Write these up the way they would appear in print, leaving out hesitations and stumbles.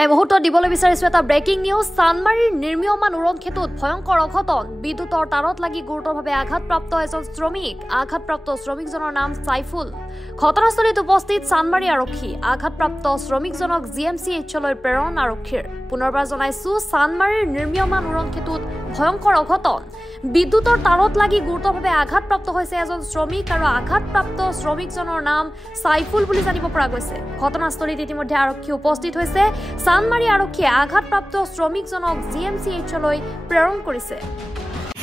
এই মুহূৰ্তত দিবলৈ বিচাৰিছো এটা ব্ৰেকিং নিউজ। চানমাৰীৰ নিৰ্মীয়মান উৰণ ক্ষেত্ৰত ভয়ংকৰ অঘটন। বিদ্যুতৰ তাৰত লাগি গুৰুতৰভাৱে আঘাতপ্ৰাপ্ত এজন শ্ৰমিক। আঘাতপ্ৰাপ্ত শ্ৰমিকজনৰ নাম সাইফুল। ঘটনাস্থলীত উপস্থিত চানমাৰী আৰক্ষী। আঘাতপ্ৰাপ্ত শ্ৰমিকজনক GMCHলৈ প্ৰেৰণ আৰক্ষীৰ। পুনৰবাৰ জনাইছো, চানমাৰীৰ নিৰ্মীয়মান উৰণ ক্ষেত্ৰত ভয়ংকৰ অঘটন। বিদ্যুতৰ তাৰত লাগি গুৰুতৰভাৱে আঘাতপ্ৰাপ্ত হৈছে এজন শ্ৰমিক আৰু আঘাতপ্ৰাপ্ত শ্ৰমিকজনৰ নাম সাইফুল বুলি জানিব পৰা গৈছে। ঘটনাস্থলীত ইতিমধ্যে আৰক্ষী উপস্থিত হৈছে। চানমাৰী আৰক্ষীয়ে আঘাতপ্ৰাপ্ত শ্ৰমিকজনক GMCHলৈ প্ৰেৰণ কৰিছে।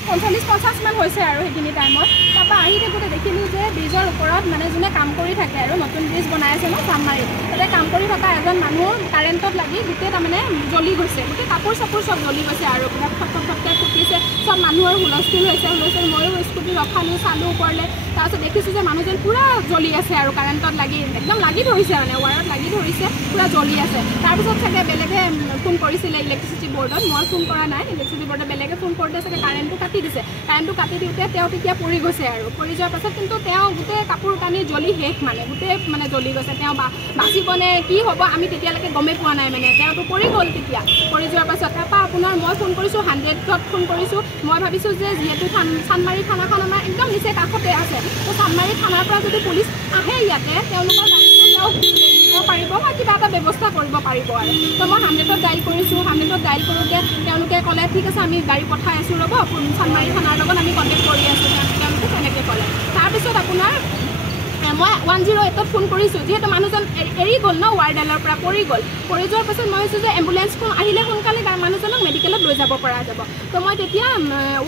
40-50 মান হৈছে আৰু সেইখিনি টাইমত তাৰপৰা আহি থাকোঁতে দেখিলোঁ যে ব্ৰিজৰ ওপৰত মানে যোনে কাম কৰি থাকে আৰু নতুন ব্ৰিজ বনাই আছে ন চানমাৰীত, তাতে কাম কৰি থকা এজন মানুহ কাৰেণ্টত লাগি গোটেই তাৰমানে জ্বলি গৈছে। গোটেই কাপোৰ চাপোৰ চব জ্বলি গৈছে আৰু ফটকৈ ফুটিছে। চব মানুহৰ হুলস্থুল হৈছে। ময়ো স্কুটি ৰখালোঁ, চালোঁ ওপৰলৈ। তাৰপিছত দেখিছোঁ যে মানুহজন পূৰা জ্বলি আছে আৰু কাৰেণ্টত লাগি একদম লাগি ধৰিছে, মানে ৱায়াৰত লাগি ধৰিছে, পূৰা জ্বলি আছে। তাৰপিছত চাগে বেলেগে ফোন কৰিছিলে ইলেক্ট্ৰিচিটি বৰ্ডত, মই ফোন কৰা নাই। ইলেক্ট্ৰিচিটি বৰ্ডত বেলেগে ফোন কৰোঁতে চাগে কাৰেণ্টটো কাটি দিছে। কাৰেণ্টটো কাটি দিওঁতে তেওঁ তেতিয়া পৰি গৈছে আৰু পৰি যোৱাৰ পাছত কিন্তু তেওঁ গোটেই কাপোৰ কানি জ্বলি শেষ, মানে গোটেই মানে জ্বলি গৈছে। তেওঁ বাচিবনে কি হ'ব আমি তেতিয়ালৈকে গমেই পোৱা নাই। মানে তেওঁতো পৰি গ'ল। তেতিয়া পৰি যোৱাৰ পাছত তাৰপৰা আপোনাৰ মই ফোন কৰিছোঁ 100ত ফোন কৰিছোঁ। মই ভাবিছোঁ যে যিহেতু চানমাৰী থানাখন আমাৰ একদম নিচে কাষতে আছে, তো চানমাৰী থানাৰ পৰা যদি পুলিচ আহে ইয়াতে তেওঁলোকৰ গাড়ীটো তেওঁক দিব পাৰিব বা কিবা এটা ব্যৱস্থা কৰিব পাৰিব আৰু। তো মই 100ত ডাইল কৰিছোঁ। 100ত ডাইল কৰোঁতে তেওঁলোকে ক'লে ঠিক আছে আমি গাড়ী পঠাই আছোঁ, ৰ'ব চানমাৰী থানাৰ লগত আমি কণ্টেক্ট কৰি আছোঁ। তেওঁলোকে তেনেকৈ ক'লে। তাৰপিছত আপোনাৰ মই 108ত ফোন কৰিছোঁ। যিহেতু মানুহজন এৰি গ'ল ন, ৱাৰডালৰ পৰা পৰি গ'ল। পৰি যোৱাৰ পাছত মই ভাবিছোঁ যে এম্বুলেঞ্চখন আহিলে সোনকালে মানুহজনক মেডিকেলত লৈ যাব পৰা যাব। তো মই তেতিয়া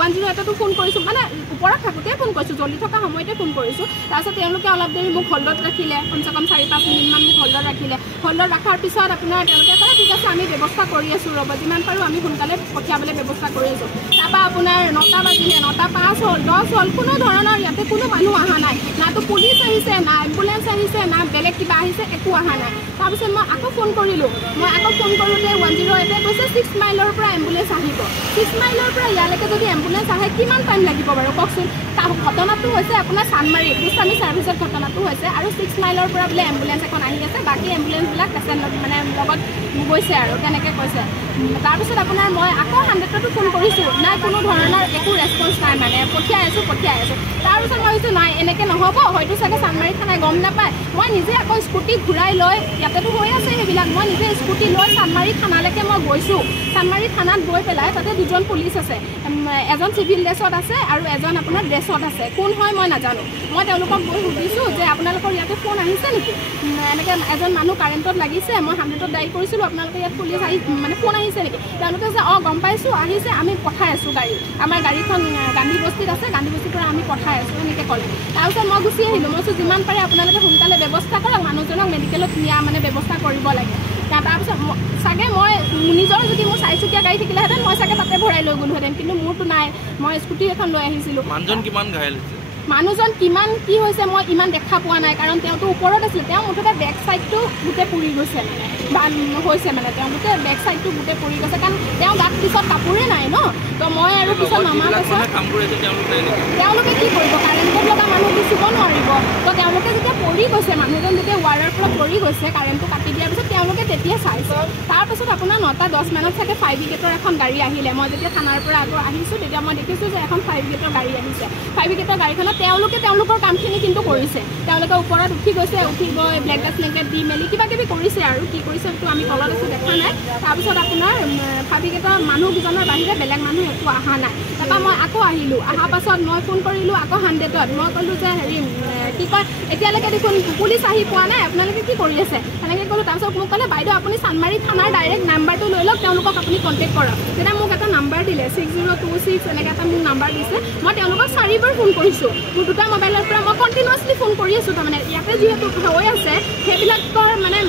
108তো ফোন কৰিছোঁ, মানে ওপৰত থাকোঁতে ফোন কৰিছোঁ, জ্বলি থকা সময়তে ফোন কৰিছোঁ। তাৰপিছত তেওঁলোকে অলপ দেৰি মোক হল্ডত ৰাখিলে, কমচে কম 4-5 মিনিটমান মোক হল্ডত ৰাখিলে। হল্ডত ৰখাৰ পিছত আপোনাৰ তেওঁলোকে ক'লে ঠিক আছে আমি ব্যৱস্থা কৰি আছোঁ, ৰ'ব যিমান পাৰোঁ আমি সোনকালে পঠিয়াবলৈ ব্যৱস্থা কৰি আছোঁ। তাৰপৰা আপোনাৰ 9টা বাজিলে, 9:05 হ'ল, 10 হ'ল, কোনো ধৰণৰ ইয়াতে কোনো মানুহ অহা নাই। নাতো পুলিচ আহিছে, না এম্বুলেঞ্চ আহিছে, না বেলেগ কিবা আহিছে, একো অহা নাই। তাৰপিছত মই আকৌ ফোন কৰিলোঁ। মই আকৌ ফোন কৰোঁতে 108 কৈছে 6 মাইলৰ পৰা এম্বুলেঞ্চ আহিব। 6 মাইলৰ পৰা ইয়ালৈকে যদি এম্বুলেঞ্চ আহে কিমান টাইম লাগিব বাৰু কওকচোন। ঘটনাটো হৈছে আপোনাৰ চানমাৰী গোস্বামী ছাৰ্ভিচত ঘটনাটো হৈছে, আৰু 6 মাইলৰ পৰা বোলে এম্বুলেঞ্চ এখন আহি আছে, বাকী এম্বুলেঞ্চবিলাক পেচেণ্টত মানে লগত গৈছে আৰু তেনেকৈ কৈছে। তাৰপিছত আপোনাৰ মই আকৌ 100তো ফোন কৰিছোঁ, নাই কোনো ধৰণৰ একো ৰেছপন্স নাই, মানে পঠিয়াই আছোঁ। তাৰপিছত মই ভাবিছোঁ নাই এনেকৈ নহ'ব, হয়তো চাগে চানমাৰী থানাই গম নাপায়। মই নিজে আকৌ স্কুটি ঘূৰাই লৈ, ইয়াতেতো হৈ আছে সেইবিলাক, মই নিজে স্কুটি লৈ চানমাৰী থানালৈকে মই গৈছোঁ। চানমাৰী থানাত গৈ পেলাই তাতে 2জন পুলিচ আছে, এজন চিভিল ড্ৰেছত আছে আৰু এজন আপোনাৰ ড্ৰেছত আছে। কোন হয় মই নাজানো। মই তেওঁলোকক গৈ সুধিছোঁ যে আপোনালোকৰ ইয়াতে ফোন আহিছে নেকি, এনেকৈ এজন মানুহ কাৰেণ্টত লাগিছে, মই 100ত ডাইল কৰিছিলোঁ, আপোনালোকে ইয়াত পুলিচ মানে ফোন আহিছে নেকি। তেওঁলোকে যে অঁ গম পাইছোঁ আহিছে, আমি পঠাই আছোঁ গাড়ী, আমাৰ গাড়ীখন গান্ধী বস্তিত আছে, গান্ধী বস্তিৰ পৰা আমি পঠাই আছোঁ এনেকৈ ক'লে। তাৰপিছত মই গুচি আহিলোঁ। মই কৈছোঁ যিমান পাৰে আপোনালোকে সোনকালে ব্যৱস্থা কৰক, মানুহজনক মেডিকেলত নিয়া মানে ব্যৱস্থা কৰিব লাগে। তাৰপিছত চাগে মই নিজৰ যদি মোৰ 4চকীয়া গাড়ী থাকিলেহেঁতেন মই চাগে তাতে ভৰাই লৈ গ'লোহেঁতেন, কিন্তু মোৰতো নাই, মই স্কুটি এখন লৈ আহিছিলোঁ। মানুহজন কিমান ঘাইল হৈছে? মানুহজন কিমান কি হৈছে মই ইমান দেখা পোৱা নাই, কাৰণ তেওঁতো ওপৰত আছিলে। তেওঁ মুঠতে বেক চাইডটো গোটেই পুৰি গৈছে, মানে হৈছে মানে তেওঁলোকে বেক চাইডটো গোটেই পুৰি গৈছে, কাৰণ তেওঁ গাত পিছত কাপোৰেই নাই ন। তো মই আৰু পিছত নামাৰ পাছত তেওঁলোকে কি কৰিব, কাৰেণ্টত লগা মানুহটো চুব নোৱাৰিব। তো তেওঁলোকে যেতিয়া পৰি গৈছে, মানুহজন যেতিয়া ৱায়াৰৰ পৰা পৰি গৈছে, কাৰেণ্টটো কাটি দিয়াৰ পিছত তেওঁলোকে তেতিয়া চাইছে। তাৰপাছত আপোনাৰ 9:10 মানত চাগে 5 ব্ৰিগেডৰ এখন গাড়ী আহিলে। মই যেতিয়া থানাৰ পৰা আকৌ আহিছোঁ তেতিয়া মই দেখিছোঁ যে এখন 5 ব্ৰিগেডৰ গাড়ী আহিছে। 5 ব্ৰিগেডৰ গাড়ীখনত তেওঁলোকে তেওঁলোকৰ কামখিনি কিন্তু কৰিছে। তেওঁলোকে ওপৰত উঠি গৈছে, উঠি গৈ ব্লেংকেট স্লেংকেট দি মেলি কিবা কিবি কৰিছে, আৰু কি কৰিছে সেইটো আমি তলত আছোঁ দেখা নাই। তাৰপিছত আপোনাৰ 5 ব্ৰিগেডৰ মানুহকেইজনৰ বাহিৰে বেলেগ মানুহ একো অহা নাই। তাৰপৰা মই আকৌ আহিলোঁ। অহাৰ পাছত মই ফোন কৰিলোঁ আকৌ 100ত। মই ক'লোঁ যে হেৰি কি কয়, এতিয়ালৈকে দেখোন পুলিচ আহি পোৱা নাই, আপোনালোকে কি কৰি আছে তেনেকৈ ক'লোঁ। তাৰপিছত মোক ক'লে বাইদেউ আপুনি চানমাৰী থানাৰ ডাইৰেক্ট নাম্বাৰটো লৈ লওক, তেওঁলোকক আপুনি কণ্টেক্ট কৰক। তেতিয়া মোক এটা নাম্বাৰ দিলে 6026 এনেকৈ এটা মোক নাম্বাৰ দিছে। মই তেওঁলোকক 4বাৰ ফোন কৰিছোঁ। মোৰ 2টা মোবাইলৰ পৰা মই কণ্টিনিউৱাছলি ফোন কৰি আছোঁ। তাৰমানে ইয়াতে যিহেতু হৈ আছে সেইবিলাকৰ মানে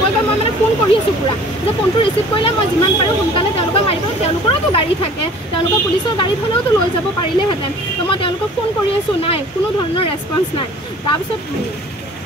মই মানে ফোন কৰি আছোঁ পূৰা, যে ফোনটো ৰিচিভ কৰিলে মই যিমান পাৰোঁ সোনকালে তেওঁলোকক মাৰিব। তেওঁলোকৰতো গাড়ী থাকে, তেওঁলোকৰ পুলিচৰ গাড়ীত হ'লেওতো লৈ যাব পাৰিলেহেঁতেন। তো মই তেওঁলোকক ফোন কৰি আছোঁ, নাই কোনো ধৰণৰ ৰেছপন্স নাই। তাৰপিছত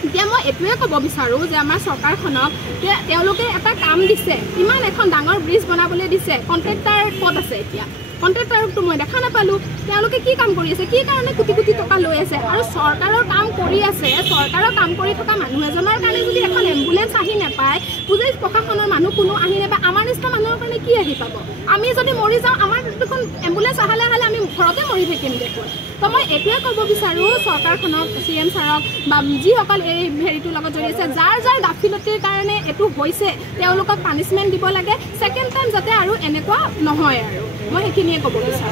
এতিয়া মই এইটোৱে ক'ব বিচাৰোঁ যে আমাৰ চৰকাৰখনক যে তেওঁলোকে এটা কাম দিছে, ইমান এখন ডাঙৰ ব্ৰিজ বনাবলৈ দিছে, কণ্ট্ৰেক্টাৰ ক'ত আছে এতিয়া? কণ্ট্ৰেক্টৰকতো মই দেখা নাপালোঁ তেওঁলোকে কি কাম কৰি আছে কি কাৰণে কোটি কোটি টকা লৈ আছে আৰু চৰকাৰৰ কাম কৰি আছে চৰকাৰৰ কাম কৰি থকা মানুহ এজনৰ কাৰণে যদি এখন এম্বুলেঞ্চ আহি নাপায় পুলিচ প্ৰশাসনৰ মানুহ কোনো আহি নাপায় আমাৰ নিচিনা মানুহৰ কাৰণে কি আহি পাব আমি যদি মৰি যাওঁ আমাৰ দেখোন এম্বুলেঞ্চ আহালে আমি ঘৰতে মৰি থাকিম দেখোন তো মই এইটোৱে ক'ব বিচাৰোঁ চৰকাৰখনক CM ছাৰক বা যিসকল এই হেৰিটোৰ লগত জড়িত আছে যাৰ যাৰ গাফিলতিৰ কাৰণে এইটো হৈছে তেওঁলোকক পানিছমেণ্ট দিব লাগে ছেকেণ্ড টাইম যাতে আৰু এনেকুৱা নহয় আৰু মই সেইখিনিয়ে ক'ব বিচাৰোঁ